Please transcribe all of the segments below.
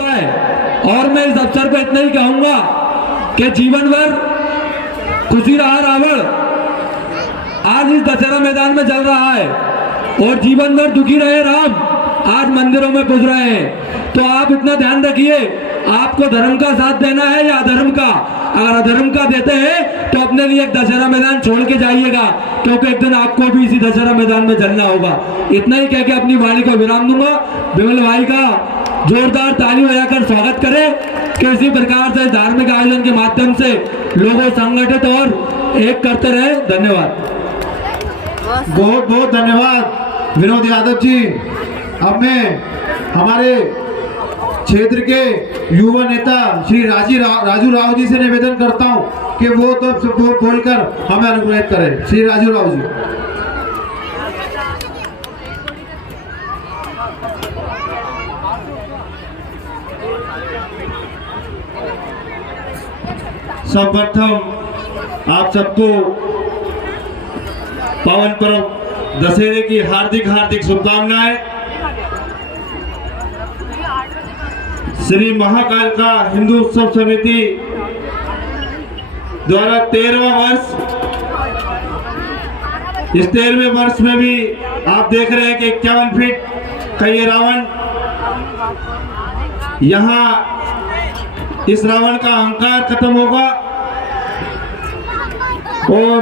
होता है। और मैं इस अवसर पर इतना ही कहूंगा कि जीवन भर खुशी रहा रावण, आज इस दशहरा मैदान में चल रहा है, और जीवन भर दुखी रहे राम, आज मंदिरों में घुस रहे हैं। तो आप इतना ध्यान रखिए, आपको धर्म का साथ देना है या अधर्म का। अगर अधर्म का देते हैं तो अपने लिए एक दशहरा मैदान छोड़ के जाइएगा, क्योंकि एक दिन आपको भी इसी दशहरा मैदान में चलना होगा। इतना ही कह के अपनी वाणी को विराम दूंगा। विमल भाई का जोरदार ताली बजाकर स्वागत करें कि इसी प्रकार से धार्मिक आयोजन के माध्यम से लोगों संगठित और एक करते रहे। धन्यवाद। बहुत बहुत धन्यवाद विनोद यादव जी। अब मैं हमारे क्षेत्र के युवा नेता श्री राजू राव जी से निवेदन करता हूं कि वो तो बोलकर हमें अनुग्रहित करें। श्री राजू राव जी। सर्वप्रथम आप सबको पावन पर्व दशहरे की हार्दिक हार्दिक शुभकामनाएं। श्री महाकाल का हिंदू उत्सव समिति द्वारा 13वां वर्ष, इस 13वें वर्ष में भी आप देख रहे हैं कि 51 फीट का ये रावण, यहाँ इस रावण का अहंकार खत्म होगा और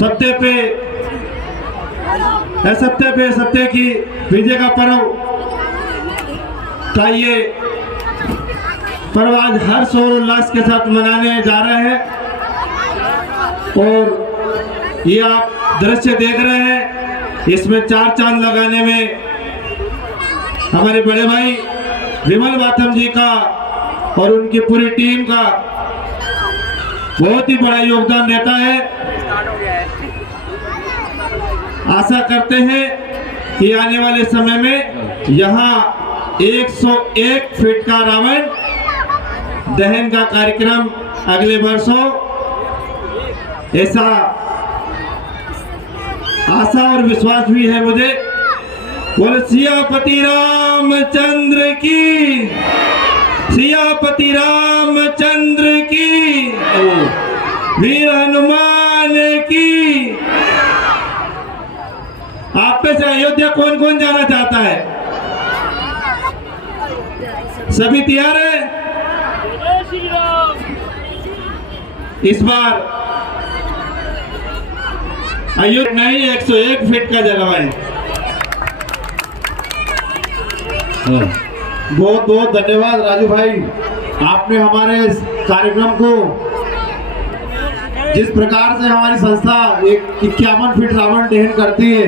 सत्य पे असत्य पे सत्य की विजय का पर्व का ये पर्व आज हर्ष और उल्लास के साथ मनाने जा रहे हैं। और ये आप दृश्य देख रहे हैं, इसमें 4 चांद लगाने में हमारे बड़े भाई विमल वाथम जी का और उनकी पूरी टीम का बहुत ही बड़ा योगदान रहता है। आशा करते हैं कि आने वाले समय में यहाँ 101 फीट का रावण दहन का कार्यक्रम अगले वर्ष हो, ऐसा आशा और विश्वास भी है मुझे। बोले सियापति रामचंद्र की, सियापति रामचंद्र की, वीर हनुमान की। आप पे से अयोध्या कौन कौन जाना चाहता है? सभी तैयार है? इस बार अयोध्या नहीं 101 फीट का जलवायु। बहुत बहुत धन्यवाद राजू भाई, आपने हमारे इस कार्यक्रम को जिस प्रकार से हमारी संस्था एक 51 फीट रावण दहन करती है,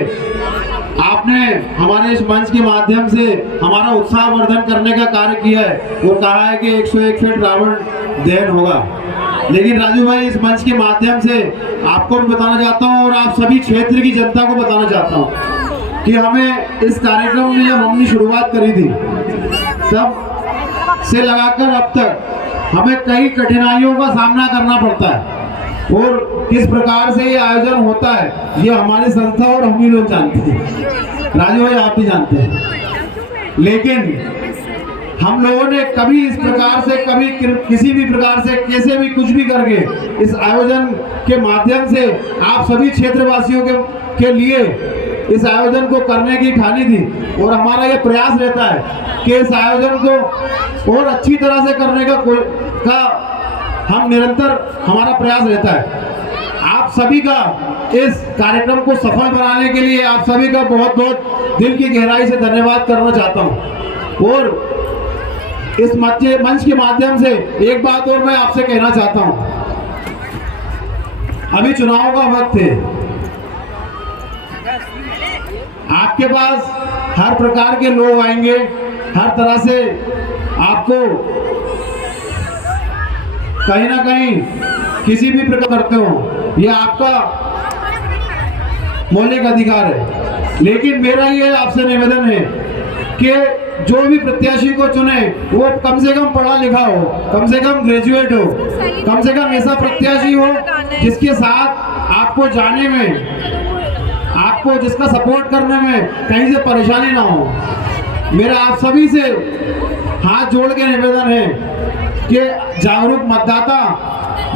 आपने हमारे इस मंच के माध्यम से हमारा उत्साह वर्धन करने का कार्य किया है। वो कहा है कि 101 फीट रावण दहन होगा, लेकिन राजू भाई इस मंच के माध्यम से आपको भी बताना चाहता हूँ और आप सभी क्षेत्र की जनता को बताना चाहता हूँ कि हमें इस कार्यक्रम में जब हमने शुरुआत करी थी तब से लगाकर अब तक हमें कई कठिनाइयों का सामना करना पड़ता है, और किस प्रकार से ये आयोजन होता है ये हमारी संस्था और हम ही लोग जानते हैं, राजू भाई आप भी जानते हैं। लेकिन हम लोगों ने कभी इस प्रकार से, कभी किसी भी प्रकार से, कैसे भी कुछ भी करके इस आयोजन के माध्यम से आप सभी क्षेत्रवासियों के लिए इस आयोजन को करने की ठानी थी। और हमारा ये प्रयास रहता है कि इस आयोजन को और अच्छी तरह से करने का हम निरंतर हमारा प्रयास रहता है। आप सभी का इस कार्यक्रम को सफल बनाने के लिए आप सभी का बहुत बहुत दिल की गहराई से धन्यवाद करना चाहता हूं। और इस मंच के माध्यम से एक बात और मैं आपसे कहना चाहता हूं, अभी चुनाव का वक्त है, आपके पास हर प्रकार के लोग आएंगे, हर तरह से आपको कहीं ना कहीं किसी भी प्रकार करते हो, ये आपका मौलिक अधिकार है। लेकिन मेरा ये आपसे निवेदन है कि जो भी प्रत्याशी को चुने वो कम से कम पढ़ा लिखा हो, कम से कम ग्रेजुएट हो, कम से कम ऐसा प्रत्याशी हो जिसके साथ आपको जाने में, आपको जिसका सपोर्ट करने में कहीं से परेशानी ना हो। मेरा आप सभी से हाथ जोड़ के निवेदन है कि जागरूक मतदाता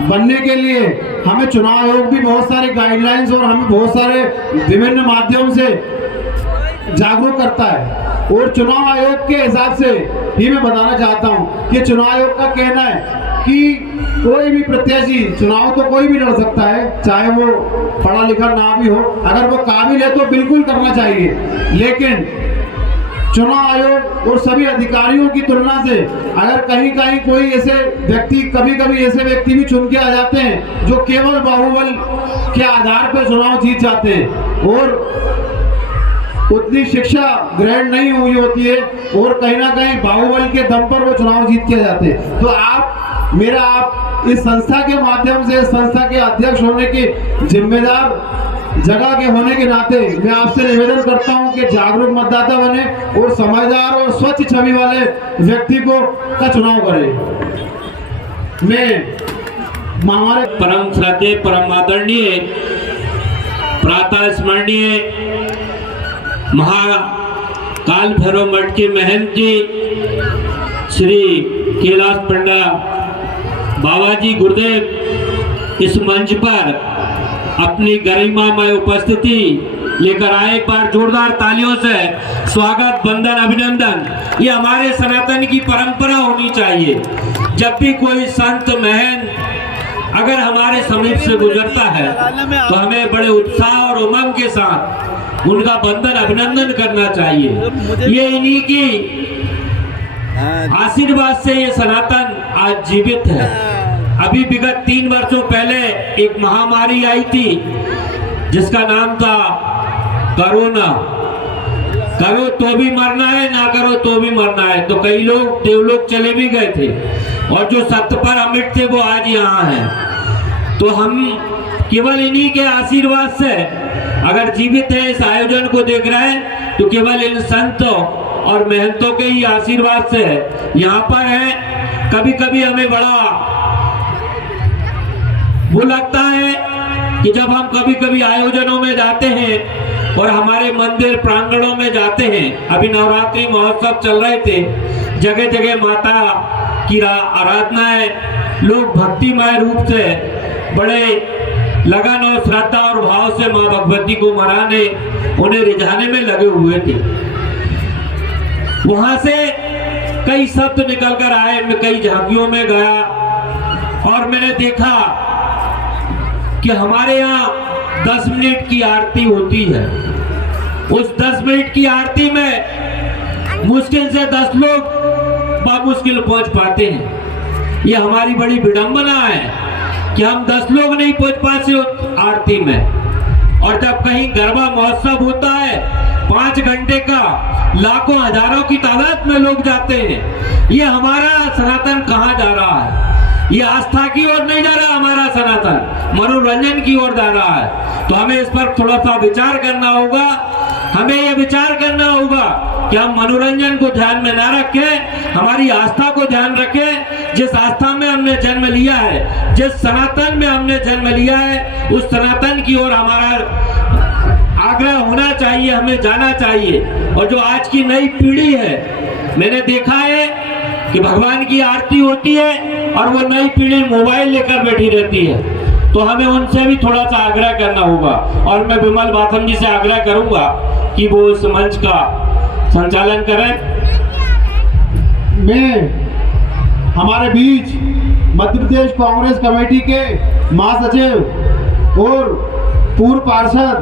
बनने के लिए हमें चुनाव आयोग भी बहुत सारे गाइडलाइंस और हमें बहुत सारे विभिन्न माध्यम से जागरूक करता है। और चुनाव आयोग के हिसाब से ही मैं बताना चाहता हूं कि चुनाव आयोग का कहना है कि कोई भी प्रत्याशी, चुनाव तो कोई भी लड़ सकता है, चाहे वो पढ़ा लिखा ना भी हो, अगर वो काबिल है तो बिल्कुल करना चाहिए। लेकिन चुनाव आयोग और सभी अधिकारियों की तुलना से अगर कहीं कहीं कोई ऐसे व्यक्ति, कभी कभी ऐसे व्यक्ति भी चुन के आ जाते हैं जो केवल बाहुबल के आधार पर चुनाव जीत जाते हैं और उतनी शिक्षा ग्रहण नहीं हुई होती है और कहीं ना कहीं बाहुबल के दम पर वो चुनाव जीत के जाते हैं। तो आप इस संस्था के माध्यम से, संस्था के अध्यक्ष होने की जिम्मेदार जगह के होने के नाते मैं आपसे निवेदन करता हूं कि जागरूक मतदाता बने और समझदार और स्वच्छ छवि वाले व्यक्ति का चुनाव करें। मैं हमारे परम श्रद्धेय, परम आदरणीय, प्रातः स्मरणीय महाकाल भैरव मठ के महंत जी श्री कैलाश पंडा बाबा जी गुरुदेव इस मंच पर अपनी गरिमामय उपस्थिति लेकर आए। एक बार जोरदार तालियों से स्वागत, वंदन, अभिनंदन। ये हमारे सनातन की परंपरा होनी चाहिए। जब भी कोई संत महंत अगर हमारे समीप से गुजरता है तो हमें बड़े उत्साह और उमंग के साथ उनका वंदन, अभिनंदन करना चाहिए। ये इन्हीं की आशीर्वाद से ये सनातन आज जीवित है। अभी विगत 3 वर्षों पहले एक महामारी आई थी जिसका नाम था कोरोना। करो तो भी मरना है, ना करो तो भी मरना है। तो कई लोग देवलोक चले भी गए थे और जो सत्य पर अमिट थे वो आज यहाँ हैं। तो हम केवल इन्हीं के आशीर्वाद से अगर जीवित है, इस आयोजन को देख रहे हैं, तो केवल इन संतों और महंतों के ही आशीर्वाद से यहाँ पर है। कभी कभी हमें बड़ा वो लगता है कि जब हम कभी कभी आयोजनों में जाते हैं और हमारे मंदिर प्रांगणों में जाते हैं, अभी नवरात्रि महोत्सव चल रहे थे, जगह जगह माता की आराधना है, लोग भक्तिमय रूप से बड़े लगन और श्रद्धा और भाव से माँ भगवती को मनाने, उन्हें रिझाने में लगे हुए थे। वहां से कई शब्द निकल कर आए। मैं कई झांकियों में गया और मैंने देखा कि हमारे यहाँ 10 मिनट की आरती होती है। उस 10 मिनट की आरती में मुश्किल से 10 लोग बामुश्किल पहुंच पाते हैं। ये हमारी बड़ी विडंबना है कि हम 10 लोग नहीं पहुंच पाते आरती में। और जब कहीं गरबा महोत्सव होता है 5 घंटे का, लाखों हजारों की तादाद में लोग जाते हैं। ये हमारा सनातन कहाँ जा रहा है? ये आस्था की ओर नहीं जा रहा हमारा सनातन, मनोरंजन की ओर जा रहा है। तो हमें इस पर थोड़ा सा विचार करना होगा। हमें यह विचार करना होगा कि हम मनोरंजन को ध्यान में ना रखें, हमारी आस्था को ध्यान रखें। जिस आस्था में हमने जन्म लिया है, जिस सनातन में हमने जन्म लिया है, उस सनातन की ओर हमारा आग्रह होना चाहिए, हमें जाना चाहिए। और जो आज की नई पीढ़ी है, मैंने देखा है कि भगवान की आरती होती है और वो नई पीढ़ी मोबाइल लेकर बैठी रहती है। तो हमें उनसे भी थोड़ा सा आग्रह करना होगा। और मैं विमल बाथम जी से आग्रह करूंगा कि वो इस मंच का संचालन करें। मैं हमारे बीच मध्य प्रदेश कांग्रेस कमेटी के महासचिव और पूर्व पार्षद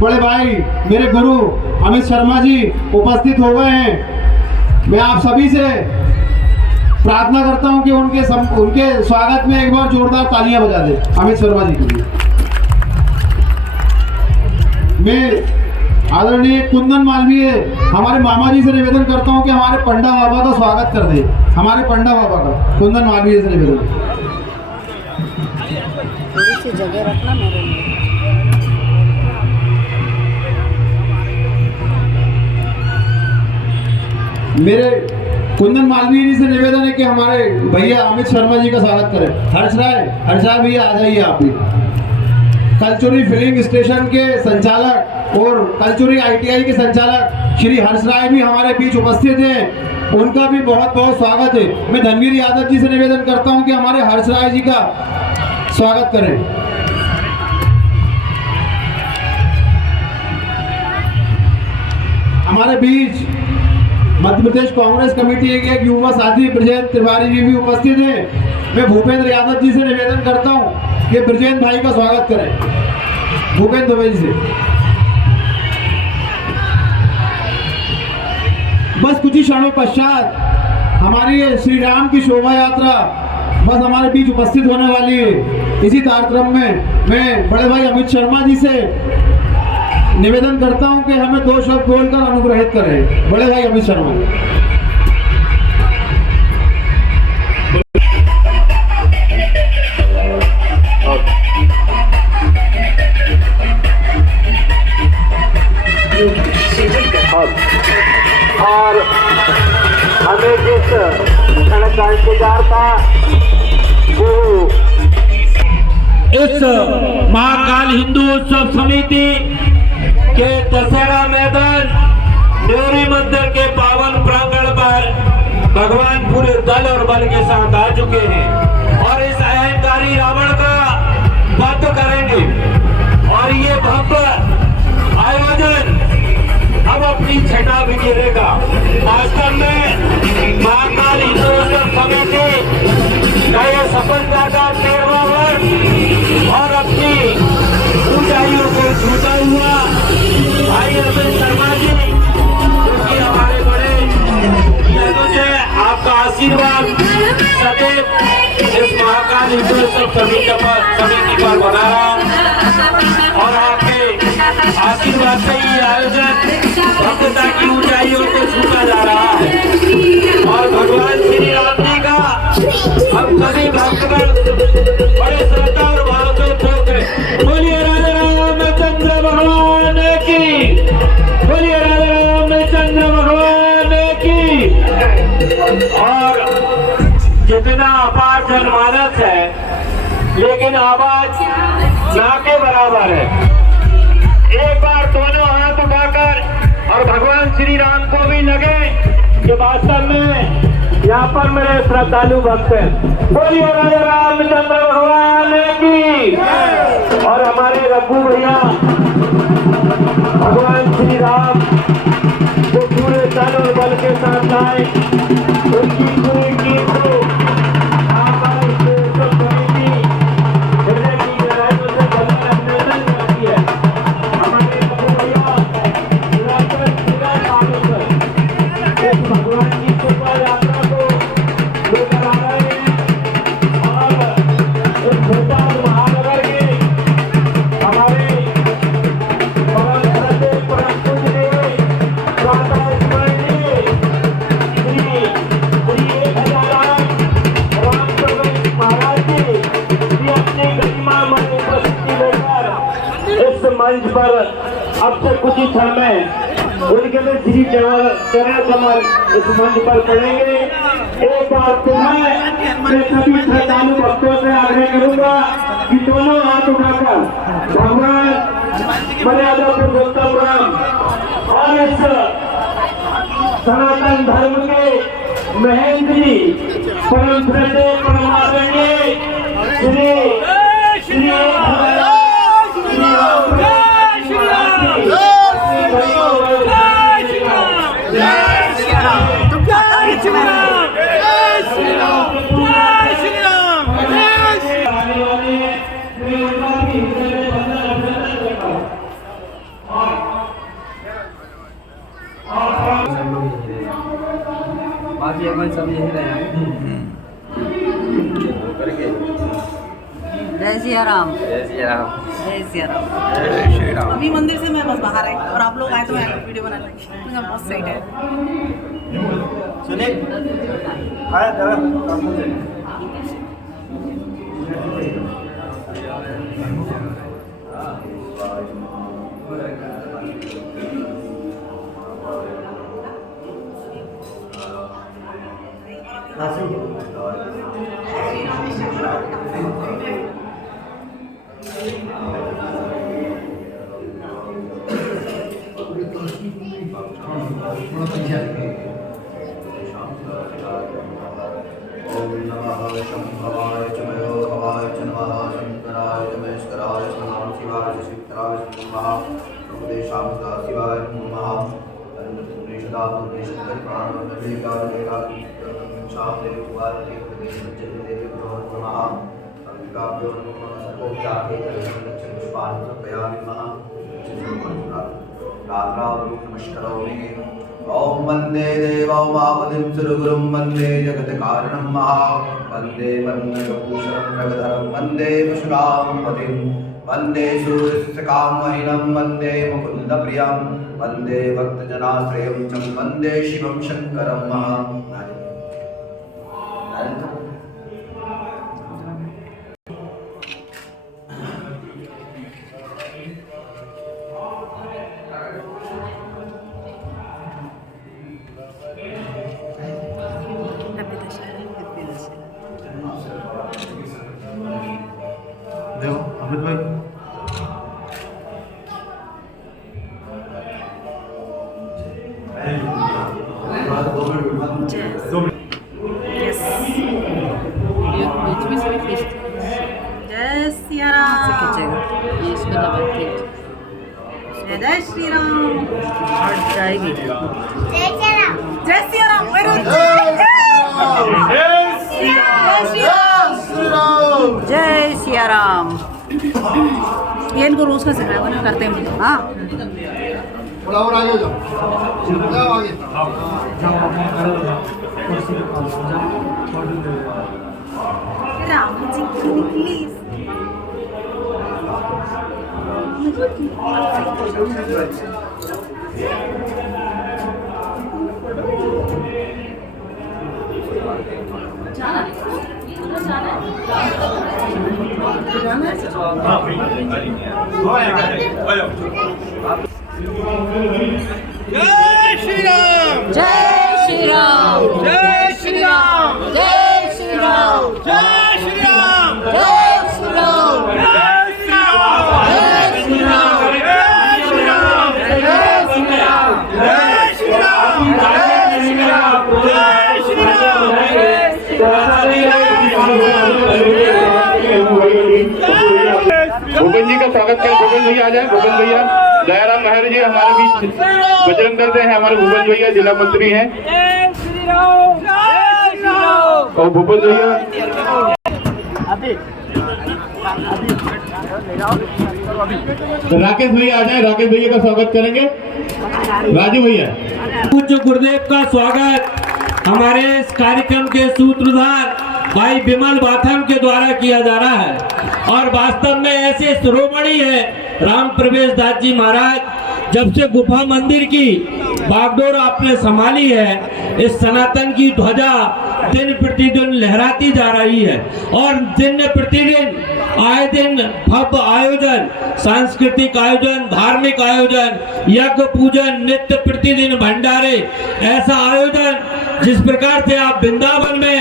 बड़े भाई मेरे गुरु अमित शर्मा जी उपस्थित हो गए हैं। मैं आप सभी से प्रार्थना करता हूं कि उनके स्वागत में एक बार जोरदार तालियां बजा दें अमित शर्मा जी के लिए। मैं आदरणीय कुंदन मालवीय हमारे मामा जी से निवेदन करता हूं कि हमारे पंडा बाबा का स्वागत कर दे। हमारे पंडा बाबा का कुंदन मालवीय से निवेदन। थोड़ी सी जगह रखना मेरे लिए। मेरे कुंदन मालवीय जी से निवेदन है कि हमारे भैया अमित शर्मा जी का स्वागत करें। हर्ष राय भैया आ जाइए आप भी। कलचुरी फिलिंग स्टेशन के संचालक और कलचुरी ITI के संचालक श्री हर्ष राय भी हमारे बीच उपस्थित हैं। उनका भी बहुत बहुत स्वागत है। मैं धनवीर यादव जी से निवेदन करता हूं कि हमारे हर्ष राय जी का स्वागत करें। हमारे बीच मध्य प्रदेश कांग्रेस कमेटी के एक युवा साथी ब्रजेंद्र तिवारी जी भी उपस्थित हैं। मैं भूपेंद्र यादव जी से निवेदन करता हूं कि ब्रजेंद्र भाई का स्वागत करें। भूपेंद्र भाई से बस कुछ ही क्षणों पश्चात हमारी श्री राम की शोभा यात्रा बस हमारे बीच उपस्थित होने वाली है। इसी कार्यक्रम में मैं बड़े भाई अमित शर्मा जी से निवेदन करता हूं कि हमें 2 शब्द बोलकर अनुग्रहित करें। बड़े भाई अमित शर्मा। और हमें जिस क्षण का इंतजार था वो इस महाकाल हिंदू उत्सव समिति के दशहरा मैदान न्योरी मंदिर के पावन प्रांगण पर भगवान पूरे दल और बल के साथ आ चुके हैं और इस अहंकारी रावण का वध करेंगे। और ये भव्य आयोजन अब अपनी छटा भी गिरेगा। वास्तव में महाकाल हिंदू उत्सव समिति का यह सफलता का 13वां वर्ष और अपनी ऊंचाइयों को छूता हुआ भाई अमित शर्मा जी, क्योंकि हमारे बड़े यादों से आपका आशीर्वाद सदैव इस महाकाल हिंदू उत्सव समिति पर बना रहा और आपके आशीर्वाद से ये आयोजन भक्तता की ऊंचाइयों को छूता जा रहा है। और भगवान श्री राम जी का हम सभी भक्तगण बड़े श्रद्धा और भाव से ठोके बोलिए राजा रामचंद्र भगवान की, बोलिए राजा रामचंद्र भगवान की। और जितना अपार जनमानस है लेकिन आवाज ना के बराबर है। एक बार दोनों हाथ उठाकर और भगवान श्री राम को भी लगे कि वास्तव में यहाँ पर मेरे श्रद्धालु भक्त हैं। बोलिए राजा रामचंद्र भगवान की। और हमारे रघु भैया भगवान श्री राम को पूरे दल और बल के साथ लाए, उनकी पूरी टीम को मंच पर अब से कुछ ही क्षण में उनके लिए श्री चरण कमल इस मंच पर पड़ेंगे। एक बार तो मैं सभी श्रद्धालु भक्तों से आग्रह करूंगा कि दोनों हाथ उठाकर भगवान मर्यादा पुरुषोत्तम राम और इस सनातन धर्म के महेंद्री परम श्रद्धेय परमादरणीय श्री बाकी अपन सब यही रहे जय सिया राम। जय श्री राम। जय सिया राम। जय श्री राम। अभी मंदिर से मैं बस बाहर आई और आप लोग आए तो मैं वीडियो बनाने लगी। मुझे बहुत सही है। सुनील आसिफ ओम नमः शंभवाय च मयोभवाय च नमः शंकराय च महेश्वराय च नमः शिवाय च शिवतराय च नमः उपदेशां शिवाय नमः ओम वंदे देवमापतिं सुरगुरुं वंदे जगत्कारणं महा वंदे वन्नभूषणं जगधरं वंदे परशुरामपतिं वंदे सूर्यस्यकामहिनं वंदे मुकुन्दप्रियं वंदे भक्तजनाश्रयं च वंदे शिवं शंकरं महा देखो अमित भाई जय सिया राम। ये इसको दबा के जय श्री राम। हट जाएगी। जय सिया राम। जय श्री राम। जय सिया राम। ये इनको रोज का सिखाया हुआ ना, करते हैं। हाँ थोड़ा और आगे जाओ, जाओ आगे। राम जी प्लीज। जय श्री राम। जय श्री राम। जय श्री राम। जय श्री राम। जय श्री राम। जय श्री राम। जय श्री राम। जय श्री राम। जय श्री राम। जय श्री राम। जय श्री राम। जय श्री भूपेन जी का स्वागत करें। भूपेन भैया आ जाए। भूपेन भैया, दयाराम महर जी हमारे बीच बजरंग दल से हैं। हमारे भूपेन भैया जिला मंत्री हैं। और भूपेन भैया राकेश भैया आ जाए। राकेश भैया का स्वागत करेंगे। राजू भैया। पूज्य गुरुदेव का स्वागत हमारे इस कार्यक्रम के सूत्रधार भाई विमल बाथम के द्वारा किया जा रहा है। और वास्तव में ऐसे शिरोमणि है राम प्रवेश दास जी महाराज, जब से गुफा मंदिर की बागडोर आपने संभाली है, इस सनातन की ध्वजा दिन प्रतिदिन लहराती जा रही है। और दिन प्रतिदिन आए दिन भव्य आयोजन, सांस्कृतिक आयोजन, धार्मिक आयोजन, यज्ञ पूजन, नित्य प्रतिदिन भंडारे, ऐसा आयोजन जिस प्रकार से आप वृंदावन में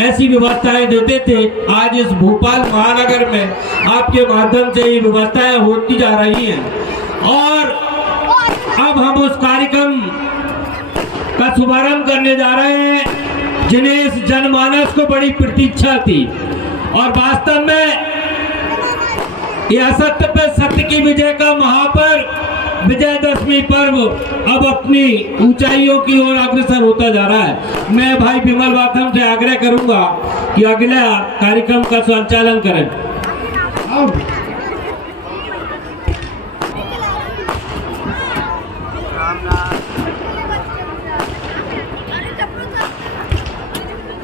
ऐसी व्यवस्थाएं देते थे, आज इस भोपाल महानगर में आपके माध्यम से ये व्यवस्थाएं होती जा रही हैं। और अब हम उस कार्यक्रम का शुभारंभ करने जा रहे हैं जिन्हें इस जनमानस को बड़ी प्रतीक्षा थी। और वास्तव में यह असत्य पर सत्य की विजय का महापर्व विजयदशमी पर्व अब अपनी ऊंचाइयों की ओर अग्रसर होता जा रहा है। मैं भाई विमल बाथम से आग्रह करूंगा कि अगला कार्यक्रम का संचालन करें।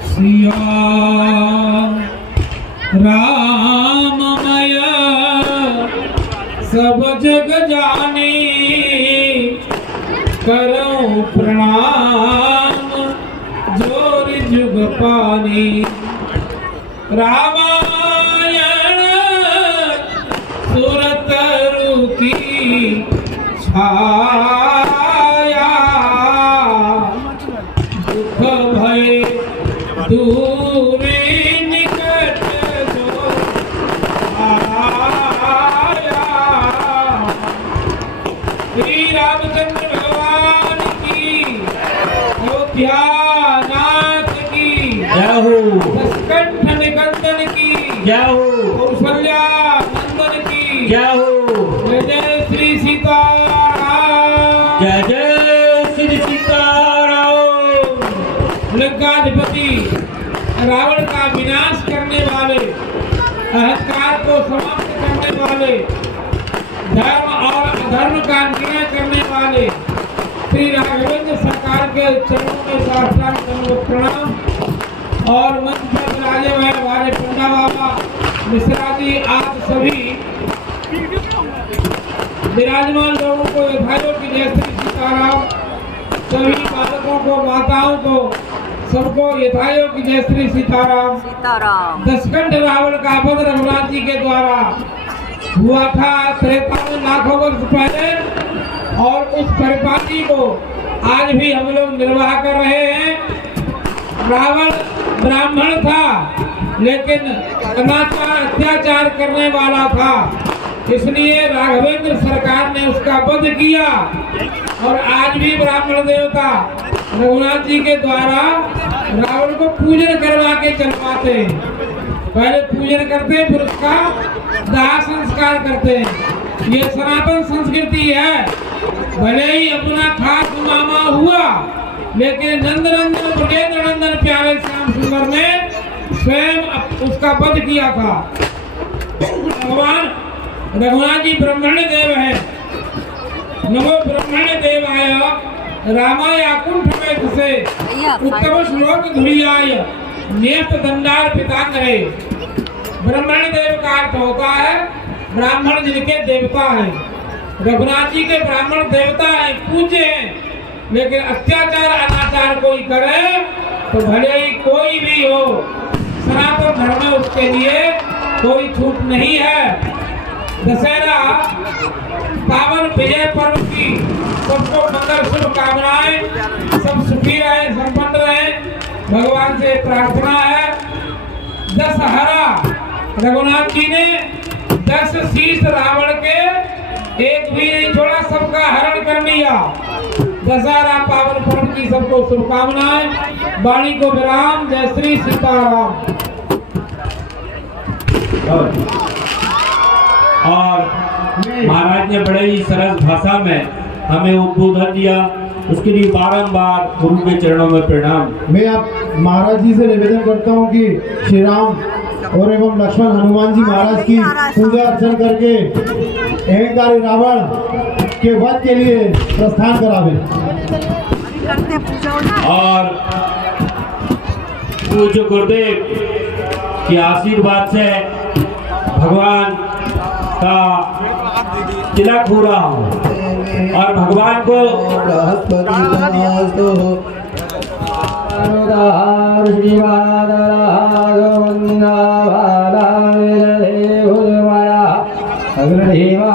सिया राममय सब जग जानी, करो प्रणाम जोर जुग पानी। रामायण सुरतरु की छाया, दुख भय दूर निकट जो आया। श्री रामचंद्र भगवान की जय हो। कौशल्या नंदन की जय हो। जय जय श्री सीताराम। जय जय श्री सीताराम। लंकाधिपति रावण का विनाश करने वाले, अहंकार को समाप्त करने वाले, धर्म और अधर्म का निर्णय करने वाले श्री राघवेंद्र सरकार के चरणों में साष्टांग दंडवत प्रणाम। और मंच पर विराजे हुए हमारे पंडा बाबा मिश्रा जी, आप सभी विराजमान लोगों को, भाइयों की जय श्री सीताराम। सभी बालकों को, माताओं को, सबको यथायों की जय श्री सीताराम। दशकंठ रावण का वध रघुनाथ जी के द्वारा हुआ था 53 लाखों वर्ष पहले, और उस परिपाटी को आज भी हम लोग निर्वाह कर रहे हैं। रावण ब्राह्मण था, लेकिन अनाचार अत्याचार करने वाला था, इसलिए राघवेंद्र सरकार ने उसका वध किया। और आज भी ब्राह्मण देवता रघुनाथ जी के द्वारा रावण को पूजन करवा के चलवाते हैं। पहले पूजन करते हैं, फिर उसका दाह संस्कार करते हैं। ये सनातन संस्कृति है। भले ही अपना खास मामा हुआ, लेकिन नंदनंदन ब्रजेंद्र नंदन प्यारे श्याम सुंदर ने स्वयं उसका वध किया था। भगवान रघुनाथ जी ब्रह्मण्य देव है। नमो ब्रह्मण्य देवाय रामाय कुंठ में से उत्तम श्लोक धुरियाय नेत्र दंडार पितांगरे। ब्रह्मण्य देव का अर्थ होता है ब्राह्मण जिनके देवता हैं। रघुनाथ जी के ब्राह्मण देवता हैं, पूज्य हैं, लेकिन अत्याचार अनाचार कोई करे तो भले ही कोई भी हो, सनातन धर्म में उसके लिए कोई छूट नहीं है। दशहरा पावन विजय पर्व की सबको मंगल शुभकामनाएं, सब सुखी रहे, संपन्न रहे, भगवान से प्रार्थना है। दशहरा रघुनाथ जी ने 10 शीश रावण के एक भी नहीं छोड़ा, सबका हरण कर लिया। दशहरा पावन पर्व की सबको शुभकामनाएं। वाणी को विराम। जय श्री सीताराम। और महाराज ने बड़े ही सरस भाषा में हमें उद्बोधन दिया, उसके लिए बारंबार गुरु के चरणों में प्रणाम। मैं आप महाराज जी से निवेदन करता हूँ कि श्री राम और एवं लक्ष्मण हनुमान जी महाराज की पूजा अर्चन करके अहंकारी रावण के वध के लिए प्रस्थान करावे। और पूज्य गुरुदेव के आशीर्वाद से भगवान का तिलक हो रहा हूँ और भगवान को अग्रदेवा